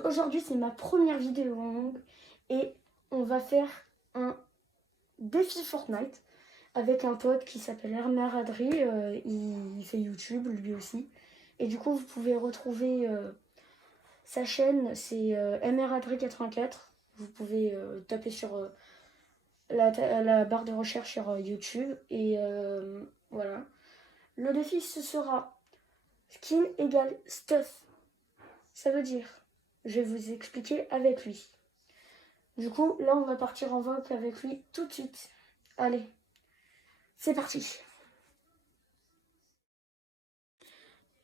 monde, aujourd'hui c'est ma première vidéo longue et on va faire un défi Fortnite avec un pote qui s'appelle Hermer Adri, il fait YouTube lui aussi. Et du coup vous pouvez retrouver sa chaîne, c'est MRAdri84. Vous pouvez taper sur la barre de recherche sur YouTube et voilà. Le défi ce sera skin égale stuff. Ça veut dire, je vais vous expliquer avec lui. Du coup, là, on va partir en vogue avec lui tout de suite. Allez, c'est parti.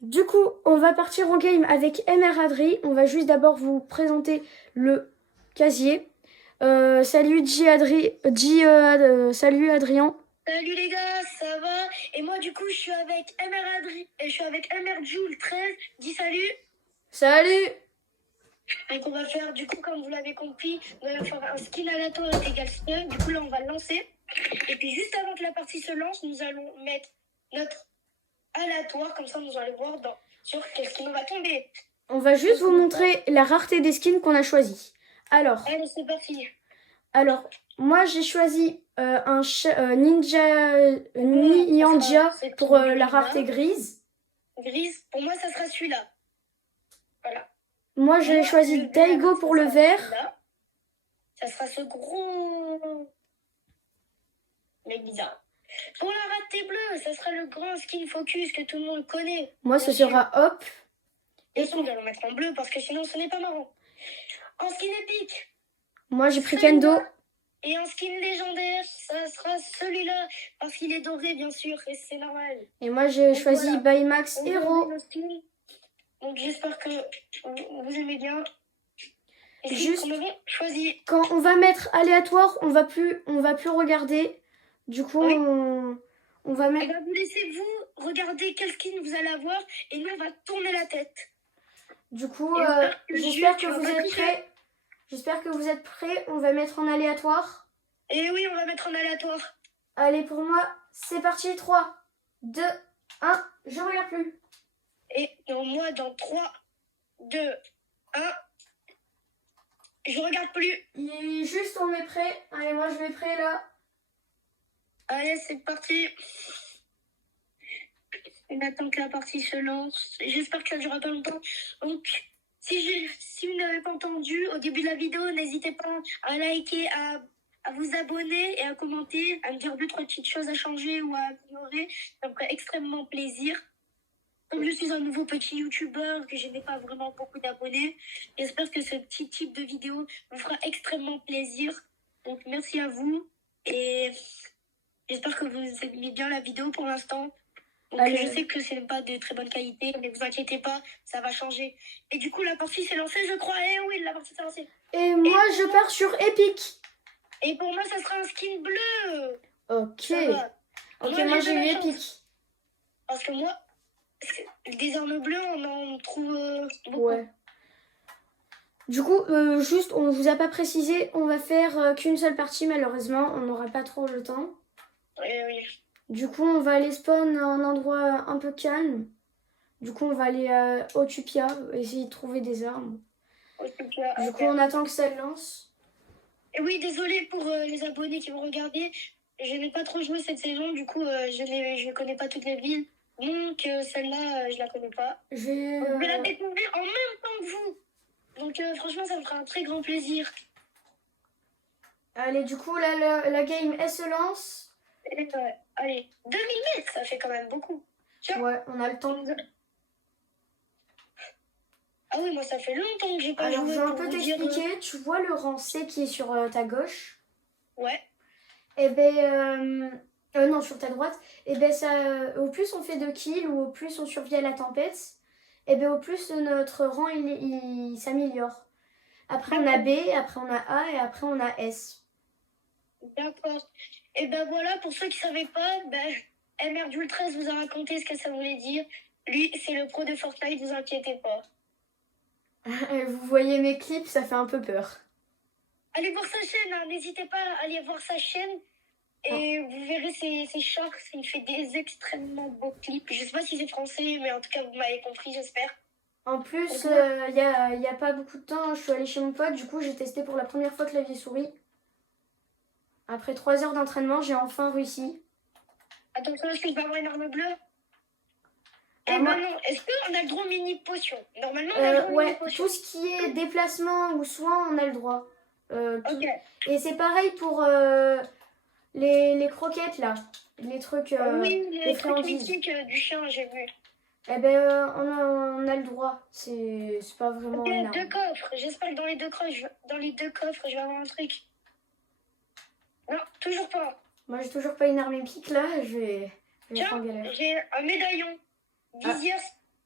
Du coup, on va partir en game avec MR Adri. On va juste d'abord vous présenter le casier. Salut salut Adrien. Salut les gars, ça va? Et moi du coup je suis avec MR Adri et je suis avec MR Joule 13. Dis salut. Salut. Donc on va faire du coup comme vous l'avez compris, on va faire un skin aléatoire égal stuff. Du coup là on va le lancer. Et puis juste avant que la partie se lance, nous allons mettre notre aléatoire, comme ça nous allons voir sur quel skin on va tomber. On va juste vous montrer la rareté des skins qu'on a choisi. Alors. Allez, c'est parti. Alors, moi j'ai choisi un Ninja pour la rareté grise. Grise, pour moi ça sera celui-là. Voilà. Moi j'ai choisi Daigo pour le vert. Ça sera ce gros mec bizarre. Pour la rareté bleue, ça sera le grand skin focus que tout le monde connaît. Moi ce sera Hop. Et on va le mettre en bleu parce que sinon ce n'est pas marrant. En skin épique. Moi j'ai pris Kendo. Et en skin légendaire, ça sera celui-là parce qu'il est doré bien sûr et c'est normal. Et moi j'ai choisi Baymax Hero. Donc j'espère que vous aimez bien. Et juste choisi. Quand on va mettre aléatoire, on va plus regarder. Du coup, oui. on va mettre. Et bah, vous laissez vous regarder quel skin vous allez avoir et nous on va tourner la tête. Du coup, j'espère que vous êtes prêts. J'espère que vous êtes prêts. On va mettre en aléatoire. Et oui, on va mettre en aléatoire. Allez, pour moi, c'est parti. 3, 2, 1. Je regarde plus. Et moi, dans 3, 2, 1. Je regarde plus. Juste, on est prêt. Allez, moi, je vais prêt là. Allez, c'est parti. On attend que la partie se lance. J'espère que ça ne durera pas longtemps. Donc, si vous n'avez pas entendu, au début de la vidéo, n'hésitez pas à liker, à vous abonner et à commenter, à me dire 2-3 petites choses à changer ou à améliorer. Ça me ferait extrêmement plaisir. Comme je suis un nouveau petit youtubeur, que je n'ai pas vraiment beaucoup d'abonnés, j'espère que ce petit type de vidéo vous fera extrêmement plaisir. Donc merci à vous et j'espère que vous aimez bien la vidéo pour l'instant. Donc je sais que ce n'est pas de très bonne qualité, mais vous inquiétez pas, ça va changer. Et du coup la partie s'est lancée, je crois. Eh oui, la partie s'est lancée. Et moi je pars sur Epic. Et pour moi ça sera un skin bleu. Ok. Ok, moi j'ai eu Epic. Parce que moi, des armes bleues, on en trouve beaucoup. Ouais. Du coup, juste, on vous a pas précisé, on va faire qu'une seule partie, malheureusement. On n'aura pas trop le temps. Oui. Du coup, on va aller spawn à un endroit un peu calme. Du coup, on va aller à Otupia, essayer de trouver des armes. Du coup, on attend que ça lance. Et oui, désolé pour les abonnés qui vont regarder. Je n'ai pas trop joué cette saison, du coup, je ne connais pas toutes les villes. Donc, celle-là, je la connais pas. Je vais la découvrir en même temps que vous. Donc, franchement, ça me fera un très grand plaisir. Allez, du coup, là, la game, elle se lance. Et, allez, 2000 mètres, ça fait quand même beaucoup. Tiens. Ouais, on a le temps de... Ah oui, moi, ça fait longtemps que j'ai pas joué. Alors, je vais un peu t'expliquer. Tu vois le rang C qui est sur ta gauche? Ouais. Eh ben... non, sur ta droite. Et ben ça, au plus on fait de kills ou au plus on survit à la tempête, et ben au plus notre rang il s'améliore. Après on a B, après on a A et après on a S. D'accord. Et ben voilà, pour ceux qui ne savaient pas, MR Joule 13 vous a raconté ce que ça voulait dire. Lui, c'est le pro de Fortnite, vous inquiétez pas. Vous voyez mes clips, ça fait un peu peur. Allez voir sa chaîne, hein. N'hésitez pas à aller voir sa chaîne. Et vous verrez ses shorts, il fait des extrêmement beaux clips. Je sais pas si c'est français, mais en tout cas, vous m'avez compris, j'espère. En plus, Pourquoi il y a pas beaucoup de temps, je suis allée chez mon pote, du coup j'ai testé pour la première fois clavier souris. Après 3 heures d'entraînement, j'ai enfin réussi. Attention, est-ce que je vais avoir une arme bleue? Ah, Eh moi, ben non, est-ce qu'on a le droit aux mini potions? Normalement, on a le droit aux mini ouais, potions. tout ce qui est déplacement ou soin, on a le droit. Ok. Et c'est pareil pour les croquettes là, les trucs, Oui, les les trucs friandises. mythiques du chien, j'ai vu. Eh ben, on a le droit. C'est pas vraiment Ok, une 2 arme. coffres. J'espère que dans les deux coffres, je vais avoir un truc. Non, toujours pas. Moi, j'ai toujours pas une arme épique là, je vais être en Tiens, galère. j'ai un médaillon. Ah. Visière,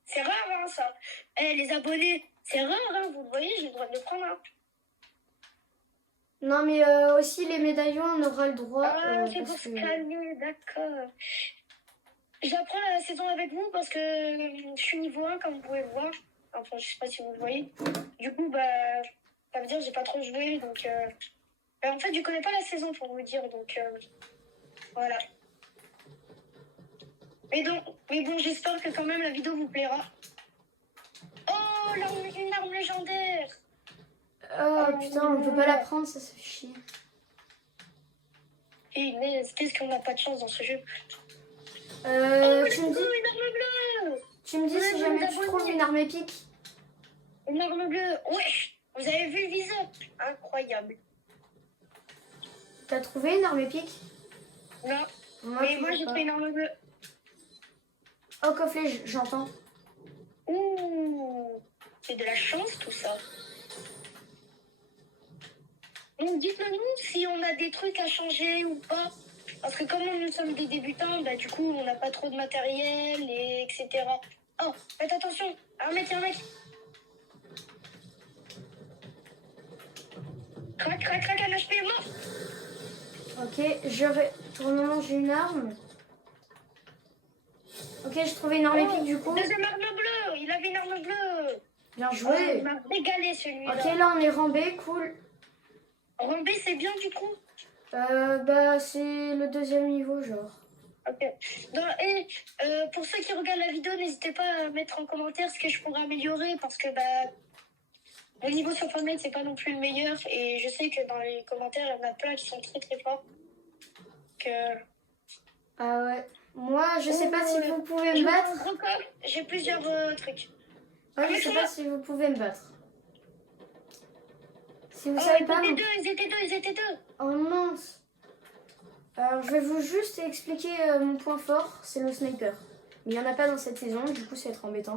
c'est rare hein, ça. Eh, les abonnés, c'est rare, hein, vous le voyez, j'ai le droit de le prendre. Hein. Non, mais aussi les médaillons, on aura le droit. Ah, c'est Parce pour se que... calmer, d'accord. J'apprends la saison avec vous parce que je suis niveau 1, comme vous pouvez le voir. Enfin, je sais pas si vous le voyez. Du coup, bah, ça veut dire que j'ai pas trop joué, donc... Bah, en fait, je connais pas la saison, pour vous dire, donc... voilà. Mais bon, j'espère que quand même la vidéo vous plaira. Oh, une arme légendaire. Oh putain, on peut pas la prendre, ça fait chier. Et mais qu'est-ce qu'on n'a pas de chance dans ce jeu. Tu me dis, une arme bleue. tu me dis On a si vu jamais les tu abonnés. trouves une arme épique. Une arme bleue. Wesh, vous avez vu le viseur? Incroyable. T'as trouvé une arme épique? Non, Moi, mais moi toujours j'ai pas. trouvé une arme bleue. Oh, cofflet, j'entends. Ouh, c'est de la chance tout ça. Donc dites-le nous si on a des trucs à changer ou pas. Parce que comme nous sommes des débutants, bah du coup on n'a pas trop de matériel et etc. Oh, faites attention, un mec, un mec. Crac, crac, crac, un HP mort. Ok, pour le moment j'ai une arme. Ok, j'ai trouvé une arme épique du coup. Deuxième arme bleue, il avait une arme bleue. Bien Oh, joué. il m'a régalé celui-là. Ok, là on est rambé, cool. Rambé, c'est bien du coup. Bah c'est le deuxième niveau genre. Ok. Et pour ceux qui regardent la vidéo, n'hésitez pas à mettre en commentaire ce que je pourrais améliorer parce que bah mon niveau sur Fortnite c'est pas non plus le meilleur et je sais que dans les commentaires il y en a plein qui sont très très forts. Ah ouais. Moi je sais pas si vous pouvez me battre. J'ai plusieurs trucs. Ouais, je sais pas si vous pouvez me battre. Si vous Oh, savez pas. ils étaient deux. Oh mince. Alors je vais vous juste expliquer mon point fort, c'est le sniper. Mais il n'y en a pas dans cette saison, du coup ça va être embêtant.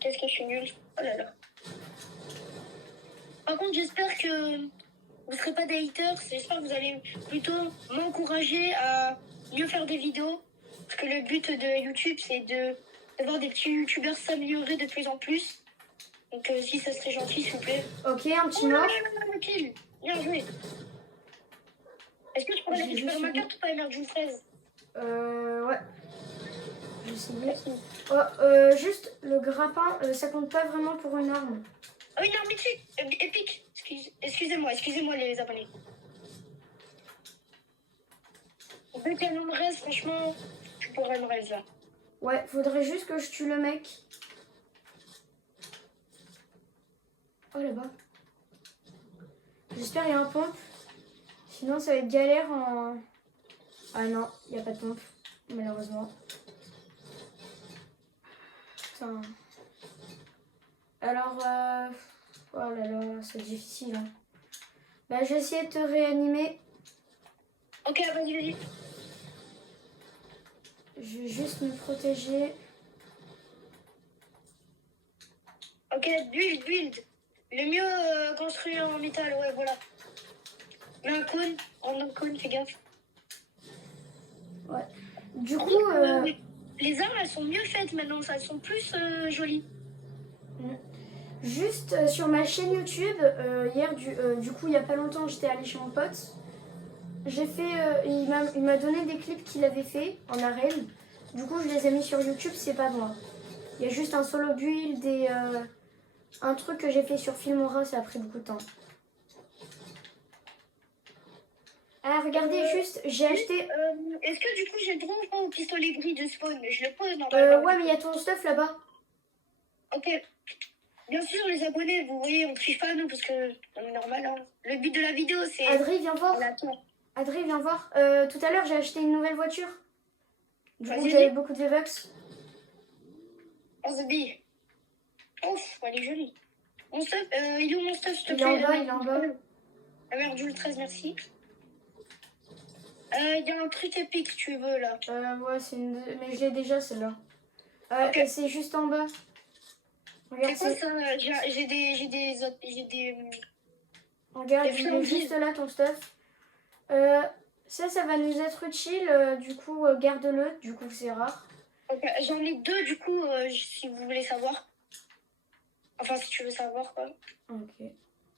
Qu'est-ce que je suis nulle. Oh là là. Par contre j'espère que vous ne serez pas des haters, j'espère que vous allez plutôt m'encourager à mieux faire des vidéos. Parce que le but de YouTube c'est de voir des petits youtubeurs s'améliorer de plus en plus. Donc si ça serait gentil s'il vous plaît. Ok, un petit mort. Kill. Bien joué. Est-ce que je pourrais récupérer ma carte ou pas, Emerald Fraise? Ouais. Je vais essayer. Oh, juste le grappin, ça compte pas vraiment pour une arme. Oh, une arme épique. Excusez-moi les abonnés. Dès qu'elle me reste, franchement, je pourrais me reste là. Ouais, faudrait juste que je tue le mec. Oh là-bas. J'espère qu'il y a un pompe. Sinon ça va être galère en... Ah non, il n'y a pas de pompe, malheureusement. Putain. Alors, oh là là, c'est difficile. Hein. Bah, je vais essayer de te réanimer. Ok, vas-y. Je vais juste me protéger. Ok, build. Le mieux construit en métal, ouais, voilà. Mais un cône, random cône, fais gaffe. Ouais. Du coup, les armes, elles sont mieux faites maintenant, elles sont plus jolies. Juste sur ma chaîne YouTube, hier, du coup, il n'y a pas longtemps, j'étais allée chez mon pote. J'ai fait, il m'a donné des clips qu'il avait fait en arène. Du coup, je les ai mis sur YouTube, c'est pas moi. Il y a juste un solo build et un truc que j'ai fait sur Filmora, ça a pris beaucoup de temps. Ah, regardez, juste, j'ai acheté... Est-ce que du coup, j'ai le droit ou pas au pistolet gris de spawn? Je le pose normalement. Ouais, mais il y a ton stuff là-bas. Ok. Bien sûr, les abonnés, vous voyez, on triche pas nous parce que on est normal. Hein. Le but de la vidéo, c'est. Adri, viens voir. Attends. Adri, viens voir. Tout à l'heure, j'ai acheté une nouvelle voiture. Du coup, Vas-y, j'avais vas-y. beaucoup de V-Bucks. On se dit. Ouf, elle est jolie. Mon stuff, il est où mon stuff, s'il te Il est plaît? en bas, il est en bas. La mère du 13, merci. Il y a un truc épique, si tu veux, là. Ouais, c'est une... Mais je l'ai déjà, celle-là. Ok. Et c'est juste en bas. Regarde, C'est quoi ça? J'ai des. Regarde, Des il est friandises. juste là, ton stuff. Ça va nous être utile. Du coup, garde-le. Du coup, c'est rare. Ok, j'en ai deux, du coup, si vous voulez savoir. Enfin, si tu veux savoir, quoi. Ok.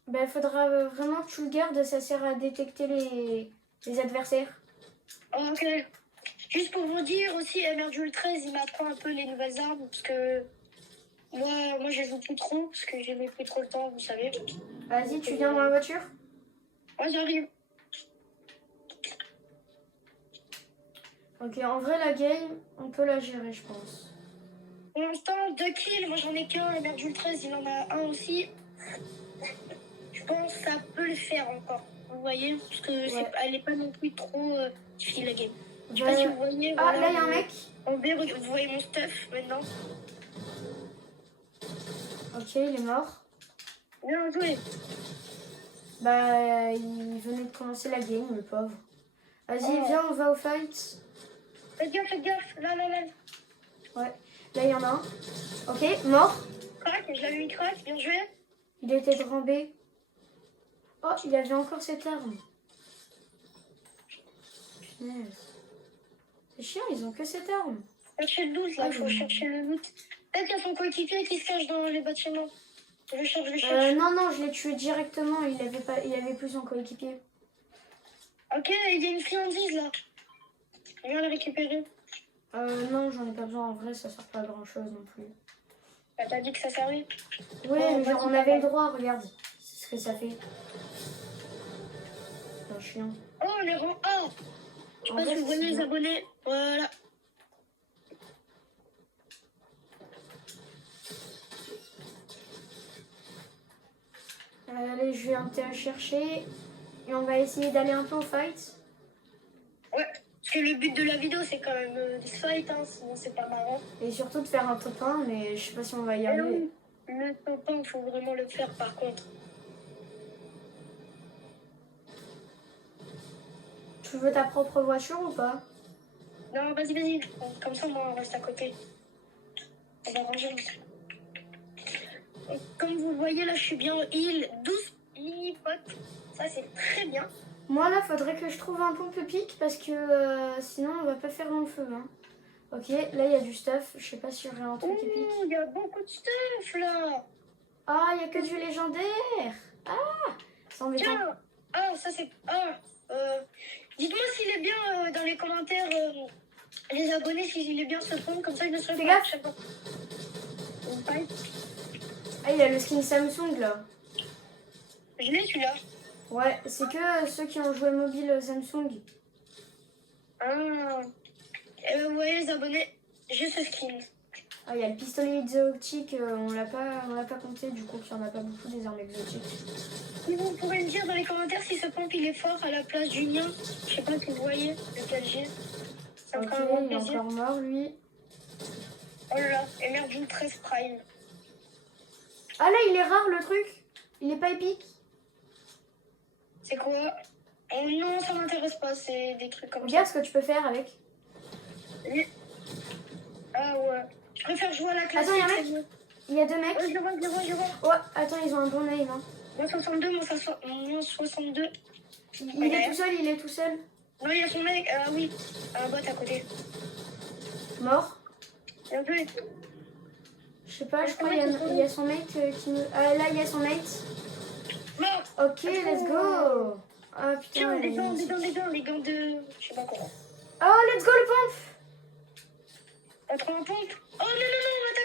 Ben, faudra vraiment que tu le gardes. Ça sert à détecter les adversaires. Ok. Juste pour vous dire aussi, Emergul 13, il m'apprend un peu les nouvelles armes, parce que moi je joue plus trop, parce que j'ai plus trop le temps, vous savez. Vas-y, tu viens dans la voiture? Moi j'arrive. Ok, en vrai, la game, on peut la gérer, je pense. Pour l'instant, 2 kills, moi j'en ai qu'un, Emergul 13, il en a un aussi. Je pense que ça peut le faire encore, vous voyez, parce que Ouais. elle est pas non plus trop difficile la game. Je sais Ben, pas si vous voyez. Ah, Voilà, là, il y a un mec. vous voyez mon stuff maintenant. Ok, il est mort. Bien joué. Bah, il venait de commencer la game, le pauvre. Vas-y, Oh. viens, on va au fight. Faites gaffe, là. Ouais, là, il y en a un. Ok, mort. Crac, je l'avais mis crac, bien joué. Il était trempé. Oh, il avait encore cette arme. Punaise. C'est chiant, ils ont que cette arme. Chercher le loot, là, Ah, faut chercher le loot. Peut-être qu'il y a son coéquipier qui se cache dans les bâtiments. Je cherche. Non, je l'ai tué directement. Il avait plus son coéquipier. Ok, il y a une friandise, là. Je viens la récupérer. Non, j'en ai pas besoin. En vrai, ça sert pas à grand chose non plus. Bah, t'as dit que ça servait. Oui, Oh, mais genre, on vas-y, avait le papa. droit, regarde. C'est ce que ça fait. C'est un chien. Oh, les rangs A. Je sais En pas vrai, si vous c'est voyez les bien. abonnés. Voilà. Allez, je vais un te chercher. Et on va essayer d'aller un peu au fight. Ouais. Parce que le but de la vidéo, c'est quand même de se fight, hein, sinon c'est pas marrant. Et surtout de faire un top 1, mais je sais pas si on va y Et arriver. non, le top 1, faut vraiment le faire par contre. Tu veux ta propre voiture ou pas? Non, vas-y. Comme ça, moi, on reste à côté. On va ranger. Donc, comme vous le voyez, là, je suis bien au heal. 12 mini-potes. Ça, c'est très bien. Moi, là, faudrait que je trouve un pompe pique parce que sinon, on va pas faire long feu. Hein. Ok, là, il y a du stuff. Je sais pas si j'aurai un truc épique. Ouh, il y a beaucoup de stuff, là. Ah, il y a que du légendaire. Ah, c'est embêtant. Tiens. Ah, ça, c'est... dites-moi s'il est bien dans les commentaires, les abonnés, s'il est bien ce compte. Comme ça, je ne serai Fais pas. gaffe. Ah, il a le skin Samsung, là. Je l'ai, celui-là. Ouais, c'est que ceux qui ont joué mobile Samsung. Ah. Vous voyez, les abonnés, j'ai ce skin. Ah, il y a le pistolet exotique, on l'a pas compté, du coup, il n'y en a pas beaucoup des armes exotiques. Et vous pourrez me dire dans les commentaires si ce pompe il est fort à la place du mien. Je sais pas si vous voyez lequel j'ai. Ça me Ok, fera un grand il est plaisir. encore mort, lui. Oh là là, Emerging 13 Prime. Ah, là, il est rare, le truc. Il est pas épique. C'est quoi? Oh non, ça m'intéresse pas, c'est des trucs comme Regarde ce que tu peux faire avec. ça. Ah ouais. Je préfère jouer à la classique. Attends, il y a un c'est mec. mieux. Il y a deux mecs. Ouais, je le vois. Oh, attends, ils ont un bon aim. Hein. Moi 62, moi 62. Il est tout seul. Non, il y a son mec. Ah oui, un bot à côté. Mort. Bien joué. Je sais pas, je crois qu'il y a son mate qui nous... là, il y a son mate. Mort. Ok, let's go. Ah putain, Tiens, elle est magnifique. les gants de... Je sais pas quoi. Oh, let's go le pompe. Pas trop en pompe. Oh non,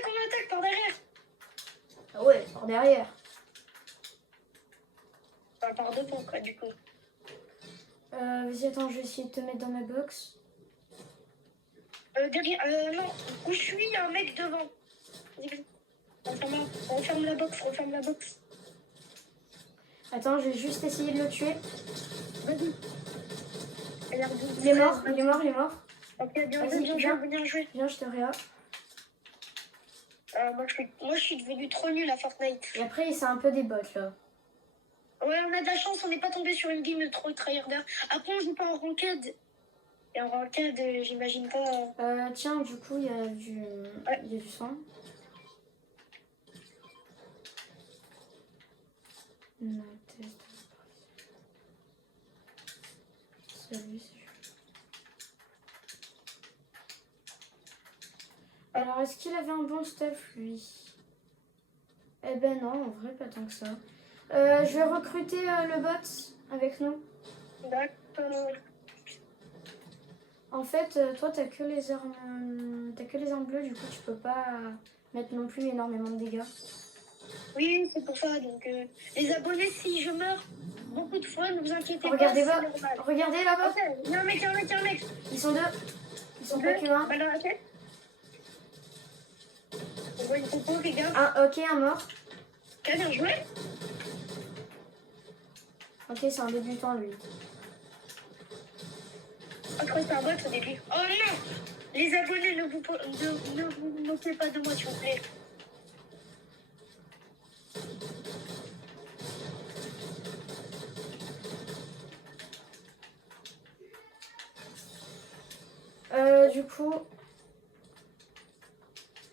on attaque par derrière. Ah ouais, par derrière. Enfin, par deux pompes, quoi, du coup. Vas-y, attends, je vais essayer de te mettre dans ma box. Derrière, non. Où je suis, il y a un mec devant. Vas-y. On referme la box, Attends, je vais juste essayer de le tuer. Vas-y. Il est mort, il est mort, il est mort. Ok, bien Vas-y, joué, viens. bien joué. Viens, je te réa. Moi, je suis devenue trop nulle à Fortnite. Et après, c'est un peu des bots, là. Ouais, on a de la chance, on n'est pas tombé sur une game de trop tryharder. Après, on joue pas en ranked. Et en ranked, j'imagine pas... Tiens, du coup, il y a du... Ouais. Il y a du sang. Non, test. Celui, c'est... Alors, est-ce qu'il avait un bon stuff, lui? Eh ben non, en vrai, pas tant que ça. Je vais recruter le bot avec nous. D'accord. En fait, toi, t'as que les armes bleues, du coup, tu peux pas mettre non plus énormément de dégâts. Oui, c'est pour ça. Donc, les abonnés, si je meurs beaucoup de fois, ne vous inquiétez Regardez pas, là, c'est normal. regardez là-bas. Ok, il y a un mec, il y a un mec, il y a un mec. Ils sont deux. Ils sont pas que un. Bah, là, ok. On voit une popo, les gars. Ah, ok, un mort. Ok, bien joué. Ok, c'est un débutant, lui. Je crois que c'est un bot au début. Oh non! Les abonnés, ne vous moquez pas de moi, s'il vous plaît. Du coup...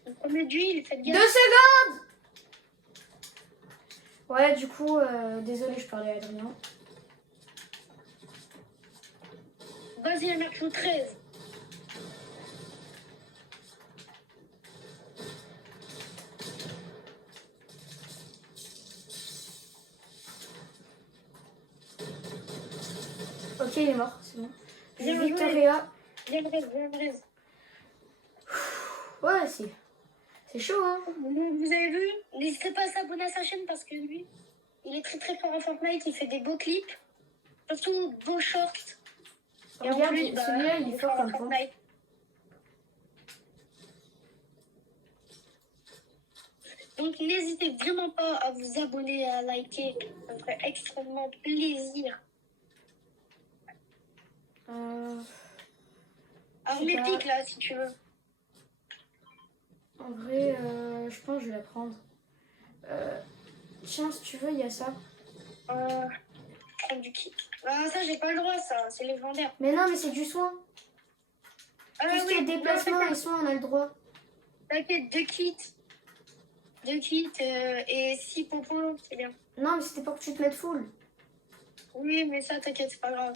Le premier d'huile, faites 2 gaffe. secondes. Ouais, du coup, désolé, je parlais à Adrien. Vas-y, un action 13. Ok, il est mort, c'est bon. J'ai Bien joué. Victoria. Bien braise. Ouais, c'est chaud, hein. Vous avez vu? N'hésitez pas à s'abonner à sa chaîne parce que lui, il est très très fort en Fortnite. Il fait des beaux clips, surtout beaux shorts. Et Regarde, en plus, celui-là, il est fort en comme pompe. Fortnite. Donc n'hésitez vraiment pas à vous abonner, à liker. Ça me ferait extrêmement plaisir. Armée pas. pique là si tu veux. En vrai, je pense que je vais la prendre. Tiens, si tu veux, il y a ça. Prendre du kit. Ah ça j'ai pas le droit ça, c'est légendaire. Mais non, mais c'est du soin. Tout ce qui est déplacement et soin, on a le droit. T'inquiète, 2 kits. 2 kits et 6 popos, c'est bien. Non, mais c'était pour que tu te mettes full. Oui, mais ça t'inquiète, c'est pas grave.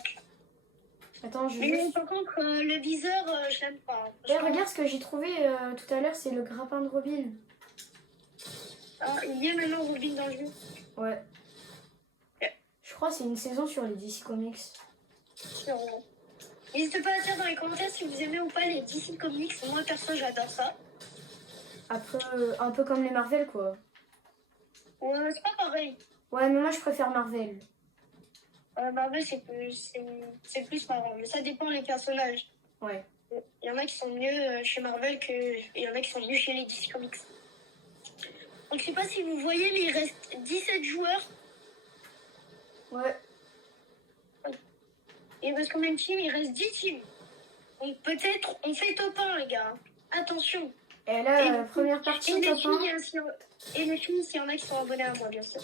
Attends, je Mais vais juste... par contre, le viseur, je l'aime pas. Eh, regarde ce que j'ai trouvé tout à l'heure, c'est le grappin de Robin. Ah, il y a maintenant Robin dans le jeu. Ouais. Ouais. Je crois que c'est une saison sur les DC Comics. N'hésitez pas à dire dans les commentaires si vous aimez ou pas les DC Comics. Moi, perso, j'adore ça. Après, un peu comme les Marvel, quoi. Ouais, c'est pas pareil. Ouais, mais moi, je préfère Marvel. Marvel, c'est plus marrant. Mais ça dépend les personnages. Ouais. Il y en a qui sont mieux chez Marvel et il y en a qui sont mieux chez les DC Comics. Donc, je sais pas si vous voyez, mais il reste 17 joueurs. Ouais. Et il reste combien de teams? Il reste 10 teams. Donc, peut-être, on fait top 1, les gars. Attention. Et là, première partie, et les top 1. filles, et les filles, s'il y en a qui sont abonnés à moi, bien sûr.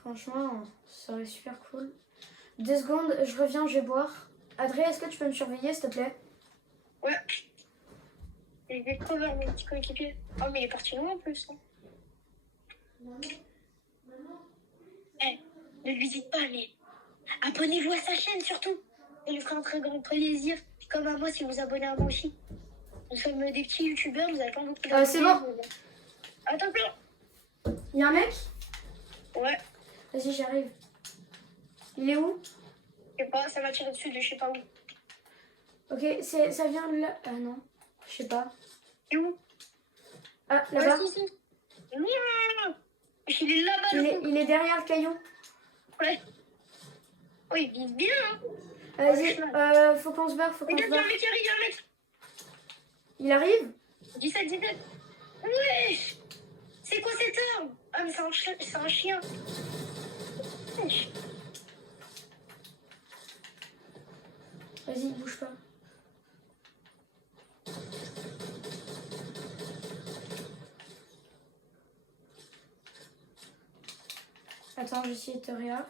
Franchement, ça serait super cool. 2 secondes, je reviens, je vais boire. Adrien, est-ce que tu peux me surveiller, s'il te plaît? Ouais. Et je vais cover mon petit coéquipier. Oh, mais il est parti loin en plus. Hein. Eh, ne lui dites pas, mais abonnez-vous à sa chaîne surtout. Ça lui fera un très grand plaisir. Comme à moi, si vous abonnez à moi aussi. Nous sommes des petits youtubeurs, vous n'avez pas beaucoup d'abonnés. C'est bon. Attention. Il y a un mec? Ouais. Vas-y, j'arrive. Il est où? Je sais pas, ça m'a tiré dessus de je sais pas où. Ok, ça vient de là. Ah non, je sais pas. Et où? Ah, là-bas. Si. Non. Il est là-bas. Il est derrière le caillou. Ouais. Oh, il vise bien. Hein. Vas-y, faut qu'on se barre, Regarde, il y a un mec qui arrive, il y a un mec. Il arrive? 17. Wesh! C'est quoi cette arme? Ah, mais c'est un chien. Wesh. Vas-y, bouge pas. Attends, j'essaie de te réa.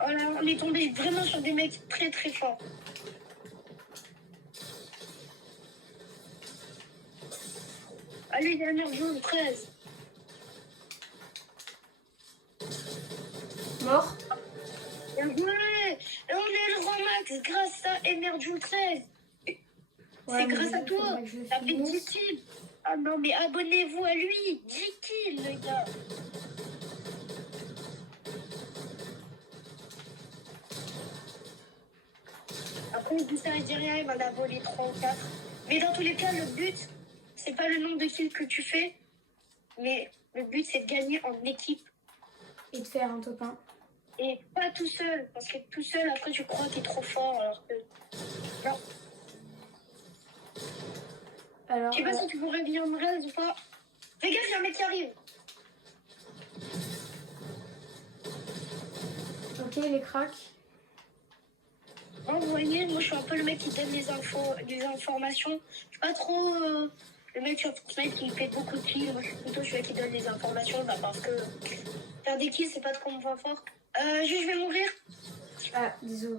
Oh là, on est tombé vraiment sur des mecs très très forts. Ah, lui, il a un mur jaune, 13. Mort. Bien joué! Et on est le roi Max grâce à Emerjoul 13. Ouais, C'est grâce à toi. faudrait que je T'as fait 10 finisse. kills. Ah non, mais abonnez-vous à lui. 10 kills, le gars. Après, il dit ça, il dit rien, il m'en a volé 3 ou 4. Mais dans tous les cas, le but, c'est pas le nombre de kills que tu fais, mais le but, c'est de gagner en équipe Et de faire un top 1. et pas tout seul. Parce que tout seul, après, tu crois que t'es trop fort, alors que. Non. Alors, Je sais pas si tu pourrais vivre en rêve ou pas. Fais gaffe, il y a un mec qui arrive. ok, les cracks. Vous voyez, moi je suis un peu le mec qui donne les informations. Je suis pas trop le mec sur Fortnite qui fait beaucoup de kills. Moi je suis plutôt celui qui donne les informations parce que faire des kills c'est pas trop mon point fort. Je vais mourir. Ah, désolé.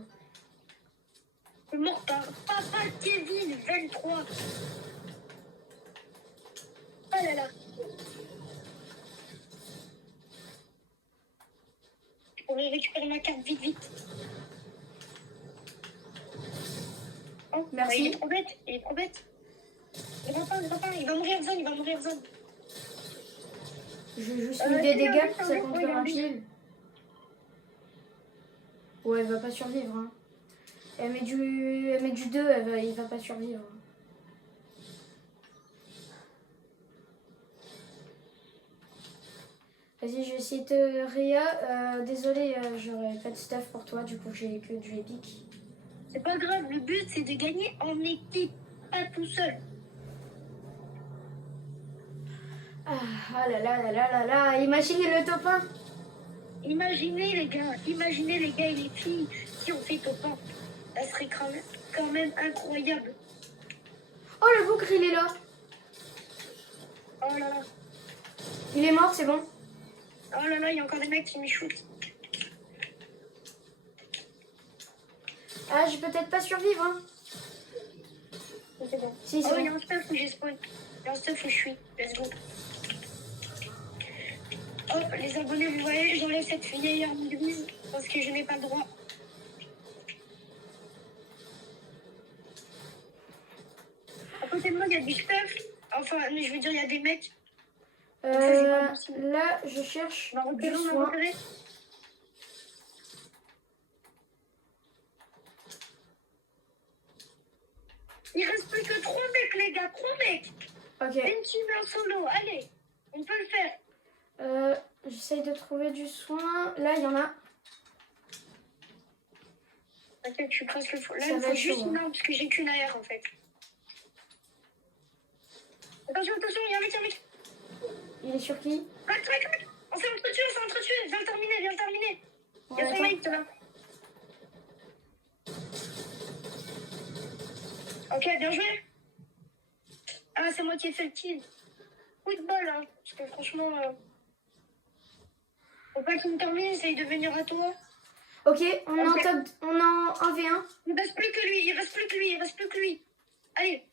Je suis mort par Papa Kevin 23. Oh là là. Je pourrais récupérer ma carte vite vite. Oh, Merci. Il est trop bête, il est trop bête. Il va pas, il va mourir zone, il va mourir zone. Je vais juste mis des dégâts pour ça contre un regarde. kill. Ouais, elle va pas survivre. Hein. Elle met du 2, il va pas survivre. Vas-y, je vais essayer de réa. Désolé, j'aurais pas de stuff pour toi, du coup j'ai que du épique. C'est pas grave, le but c'est de gagner en équipe, pas tout seul. Ah là là là là là là, imaginez le top 1. Imaginez les gars et les filles qui ont fait top 1. Ça serait quand même incroyable. Oh, le bougre, il est là. Oh là là, Il est mort, c'est bon. oh là là, il y a encore des mecs qui m'échoutent. Ah, je vais peut-être pas survivre. Hein. C'est bon. Si, c'est Oh, il y a bon. un stuff où j'ai spawn. Il y a un stuff où je suis. Let's go. Hop, les abonnés, vous voyez, j'enlève cette vieille arme grise parce que je n'ai pas le droit. À côté de moi, il y a du stuff. Enfin, je veux dire, il y a des mecs. Là, je cherche On va du repérer, on va soin. repérer. Il reste plus que 3 mecs, les gars, 3 mecs. Ok. Une team en solo, allez, on peut le faire. J'essaye de trouver du soin. Là, il y en a. T'inquiète, je suis presque fou. Là, Ça il me va faut être juste chaud, une arme parce que j'ai qu'une AR en fait. Attention, attention, il y a un mec, il y a un mec. Il est sur qui? Mec. On s'est entretué. Viens le terminer. Il y a Ouais, son attends. mate là. Ok, bien joué. Ah, c'est moi qui ai fait le kill. Coup de bol, hein. Parce que franchement, faut pas qu'il me termine, essaye de venir à toi. Ok, on est en top. On est en 1v1. Il reste plus que lui. Allez.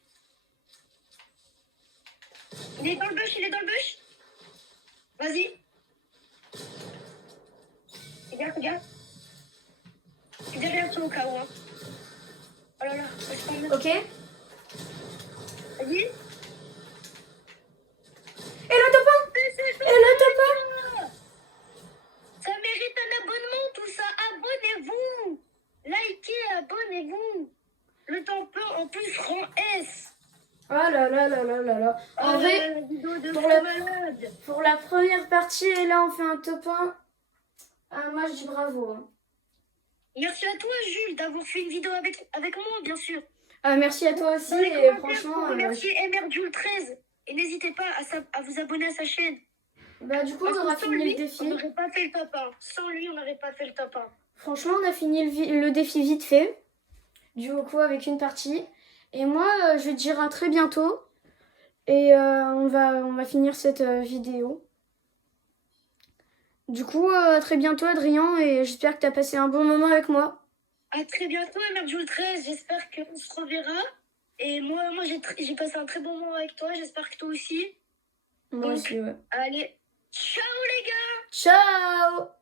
Il est dans le bush. Vas-y. Regarde. Je suis derrière toi au cas où. Hein. Oh là là, c'est pas mal. Ok. Et Vas-y. le top 1. Ça mérite un abonnement, tout ça. Abonnez-vous. Likez, abonnez-vous. Le temps peut en plus rend S. Oh là là là là là là. En Oh vrai, là là, la vidéo de pour fou la- malade. pour la première partie, là, on fait un top 1. Ah, moi, je dis bravo. Hein. Merci à toi, Jules, d'avoir fait une vidéo avec moi, bien sûr. Merci à toi aussi Dans les et commentaires, franchement, remerciez MRJules13 et n'hésitez pas à vous abonner à sa chaîne. du coup Parce on aura que sans fini lui, le défi. on n'aurait pas fait le top 1. Sans lui, on n'aurait pas fait le top 1. Franchement, on a fini le défi vite fait, du coup avec une partie. Et moi, je te dirai à très bientôt. Et on va finir cette vidéo. Du coup, à très bientôt Adrien et j'espère que tu as passé un bon moment avec moi. À très bientôt, MRJules13. J'espère qu'on se reverra. Et moi j'ai passé un très bon moment avec toi. J'espère que toi aussi. Moi aussi, ouais. Allez, ciao les gars! Ciao!